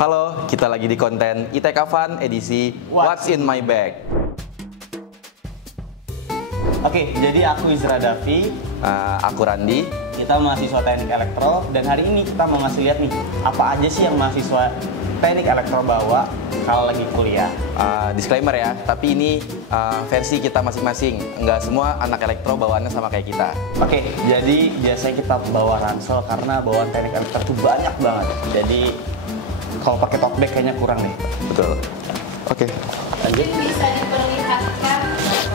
Halo, kita lagi di konten ITK Fun edisi What's in My Bag. Oke, jadi aku Izra Davi, Aku Randi. kita mahasiswa teknik elektro, dan hari ini kita mau ngasih lihat nih, apa aja sih yang mahasiswa teknik elektro bawa kalau lagi kuliah. Disclaimer ya, tapi ini versi kita masing-masing. Nggak semua anak elektro bawaannya sama kayak kita. Oke, jadi biasanya kita bawa ransel karena bawaan teknik elektro tuh banyak banget. Jadi kalau pakai tote bag kayaknya kurang nih. Betul. Oke. Lanjut. Mungkin bisa diperlihatkan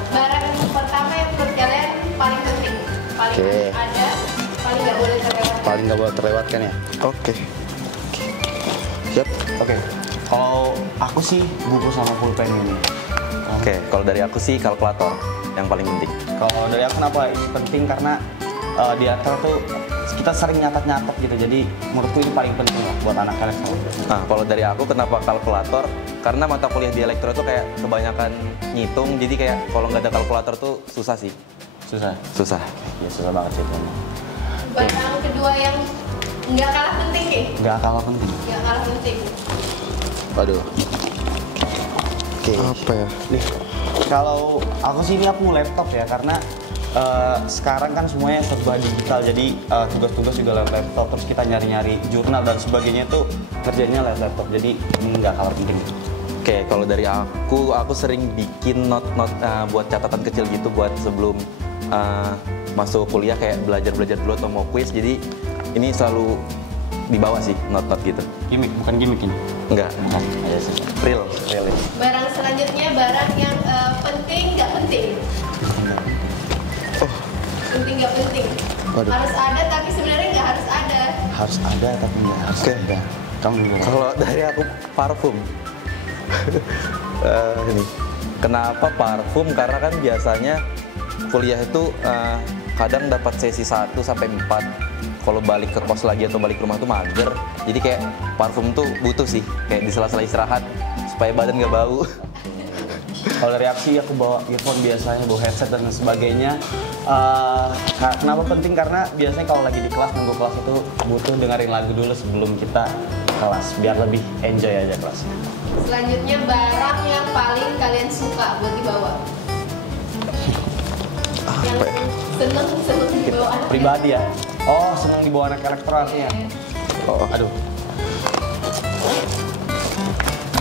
barang pertama yang menurut kalian paling penting, paling ada, paling nggak boleh terlewatkan. Paling nggak boleh terlewatkan ya. Oke. Siap. Oke. Kalau aku sih buku sama pulpen ini. Oke, kalau dari aku sih kalkulator yang paling penting. Kalau dari aku kenapa ini penting karena di elektro tuh kita sering nyatat-nyatat gitu, jadi menurutku ini paling penting lah buat anak elektro. Nah, kalau dari aku kenapa kalkulator? Karena mata kuliah di elektro tuh kayak kebanyakan ngitung, jadi kayak kalau nggak ada kalkulator tuh susah sih. Susah? Susah. Ya susah banget sih itu. Barang kedua yang nggak kalah penting nih, Nggak kalah penting. nggak kalah penting. Waduh. Oke. Apa ya? Nih, kalau aku sih ini aku laptop ya, karena sekarang kan semuanya serba digital, jadi tugas-tugas juga lewat laptop, terus kita nyari-nyari jurnal dan sebagainya tuh kerjanya lewat laptop, jadi ini nggak kalah penting. Oke, kalau dari aku sering bikin not-not buat catatan kecil gitu buat sebelum masuk kuliah, kayak belajar dulu atau mau quiz. Jadi ini selalu dibawa sih not-not gitu. Gimik, bukan gimik ini. Enggak, Bukan, aja sih. real. Barang selanjutnya barang yang penting nggak penting. Penting nggak penting. Waduh. Harus ada tapi sebenarnya nggak harus ada. Harus ada tapi nggak harus Oke. ada. Kamu dulu. Kalau dari aku parfum. Ini. Kenapa parfum? Karena kan biasanya kuliah itu kadang dapat sesi 1 sampai 4. Kalau balik ke kos lagi atau balik ke rumah tuh mager. Jadi kayak parfum tuh butuh sih, kayak di sela-sela istirahat supaya badan nggak bau. Kalau dari aksi aku bawa earphone biasanya, bawa headset dan sebagainya. Kenapa penting? Karena biasanya kalau lagi di kelas, nunggu kelas itu butuh dengerin lagu dulu sebelum kita kelas, biar lebih enjoy aja kelasnya. Selanjutnya barang yang paling kalian suka buat dibawa. Yang Apa ya? seneng dibawa anak Pribadi ya. Oh, senang dibawa anak elektro artinya. Oh, Aduh.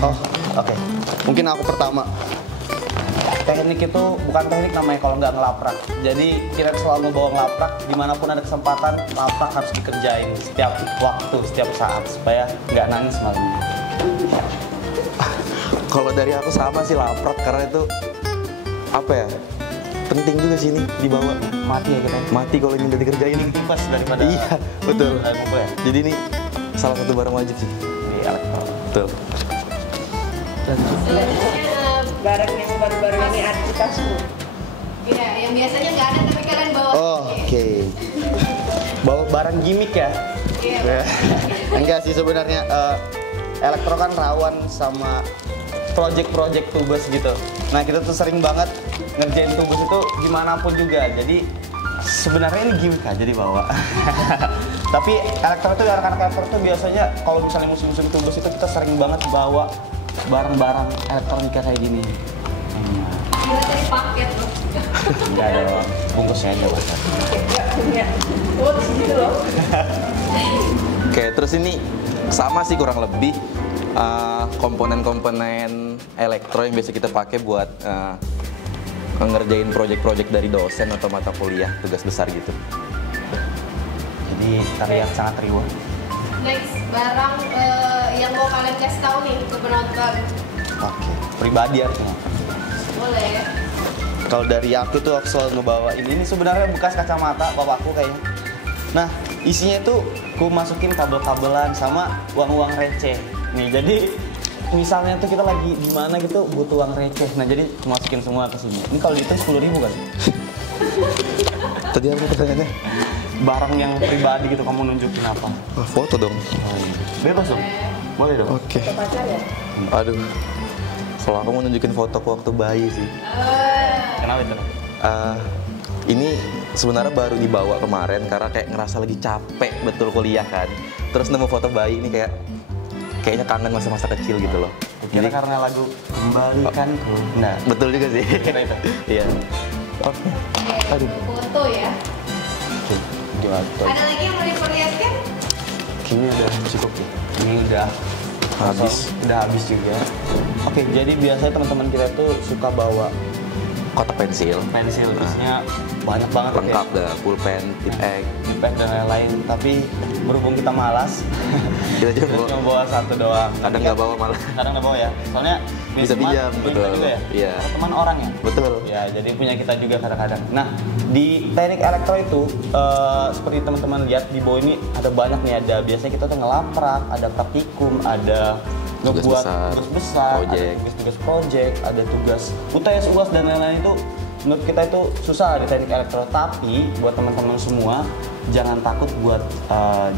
Oh, oke. Mungkin aku pertama. Teknik itu bukan teknik namanya kalau nggak ngelaprak. Jadi kita selalu bawa ngelaprak, dimanapun ada kesempatan, laprak harus dikerjain setiap waktu, setiap saat, supaya nggak nangis malam. kalau dari aku sama sih laprak, karena itu apa ya? Penting juga sih ini dibawa. Mati ya kita. Mati kalau ini udah dikerjain. Tipes daripada Iya, betul. dari mobil ya. Jadi ini salah satu barang wajib sih. Di elektro. Betul. Selanjutnya barang yang baru-baru ini ada di tasmu. ya, yang biasanya nggak ada tapi kalian bawa. Oke. Bawa barang gimmick ya? Iya. Enggak sih sebenarnya, elektro kan rawan sama project-project tugas gitu. Nah kita tuh sering banget ngerjain tugas itu dimanapun juga. Jadi sebenarnya ini gimmick aja dibawa. Tapi elektro itu, anak-anak elektro itu biasanya kalau misalnya musim-musim tugas itu kita sering banget bawa barang-barang elektronika kayak gini. Kira tadi paket loh. Enggak dong, bungkusnya aja Mas. Ya, oh segitu loh. Oke, terus ini sama sih kurang lebih komponen-komponen elektro yang biasa kita pakai buat ngerjain project-project dari dosen atau mata kuliah, tugas besar gitu. Jadi terlihat sangat riuh. Next, barang yang mau kalian kasih tahu nih ke penonton. Oke, pribadi artinya. Boleh. Kalau dari aku tuh aku selalu ngebawa ini sebenarnya bekas kacamata bapakku kayaknya. Nah, isinya itu aku masukin kabel-kabelan sama uang-uang receh. Nih, jadi misalnya tuh kita lagi di mana gitu butuh uang receh. Nah, jadi aku masukin semua ke sini. Ini kalau dihitung 10.000 kan? Tadi apa pertanyaannya? Barang yang pribadi gitu kamu nunjukin apa? Foto dong. Bebas dong. Boleh dong. Oke. Foto pacar ya? Aduh. Kalau aku mau nunjukin fotoku waktu bayi sih. Kenapa itu? Ini sebenarnya baru dibawa kemarin karena kayak ngerasa lagi capek betul kuliah kan. Terus nemu foto bayi ini kayak kayaknya kangen masa-masa kecil gitu loh. Kira karena lagu Kembalikanku. Nah, Betul juga sih. kira itu. Iya. Oke. Aduh. Foto ya. Oke, gimana tuh? Ada lagi yang mau diperlihatkan? Kayaknya udah cukup ya. Ini udah Habis. Udah habis juga. Oke, jadi biasanya teman-teman kita tuh suka bawa Kotak pensil. pensil, isinya banyak banget ya, Lengkap dah, pulpen, tip egg. pen dan lain-lain. Tapi berhubung kita malas, Kita kita coba. cuma bawa satu doang. Kadang Tapi nggak kan- bawa malah. Kadang nggak bawa ya. Soalnya Bisa teman pinjam, punya betul. juga ya. Iya. Teman orang ya. Betul. Ya, jadi punya kita juga kadang-kadang. Nah, di teknik elektro itu seperti teman-teman lihat di bawah ini ada banyak nih. Ada biasanya kita tuh ngelaprak, ada praktikum, ada Tugas ngebuat besar, tugas besar, ada project. tugas-tugas project, ada tugas UTS, UAS dan lain-lain itu menurut kita itu susah di teknik elektro. Tapi buat teman-teman semua jangan takut buat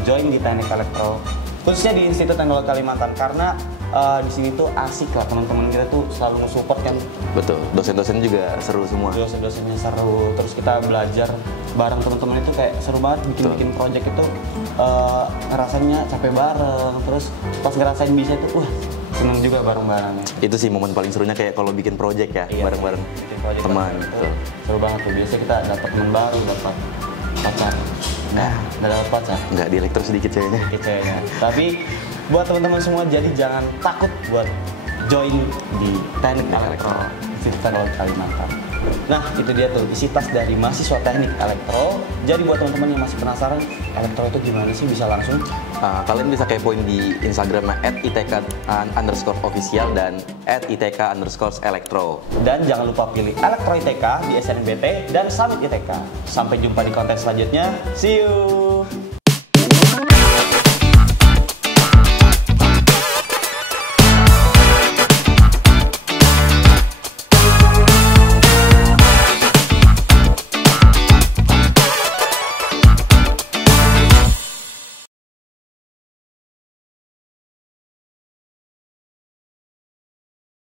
join di teknik elektro, khususnya di Institut Teknologi Kalimantan karena di sini tuh asik lah, teman-teman kita tuh selalu nge-support kan. Betul. Dosen-dosen juga seru semua. Dosen-dosennya seru, terus kita belajar bareng teman-teman itu kayak seru banget bikin project itu, ngerasainnya capek bareng, terus pas ngerasain bisa itu wah seneng juga bareng-barengnya. Itu sih momen paling serunya kayak kalau bikin project ya, Iya, bareng-bareng bikin project teman. bareng itu Betul. seru banget tuh. Biasanya kita dapat teman baru, dapat pacar. Nah, nggak dapat pacar Nggak di elektro sedikit kayaknya. kayaknya. Tapi buat teman-teman semua jadi jangan takut buat join di teknik elektro Institut Teknologi Kalimantan. Nah, itu dia tuh isi tas dari mahasiswa teknik elektro. Jadi buat teman-teman yang masih penasaran elektro itu gimana sih, bisa langsung Kalian bisa kepoin di Instagramnya @itk_official dan @itk_elektro. dan jangan lupa pilih Elektro ITK di SNMPT dan Summit ITK. Sampai jumpa di konten selanjutnya. See you.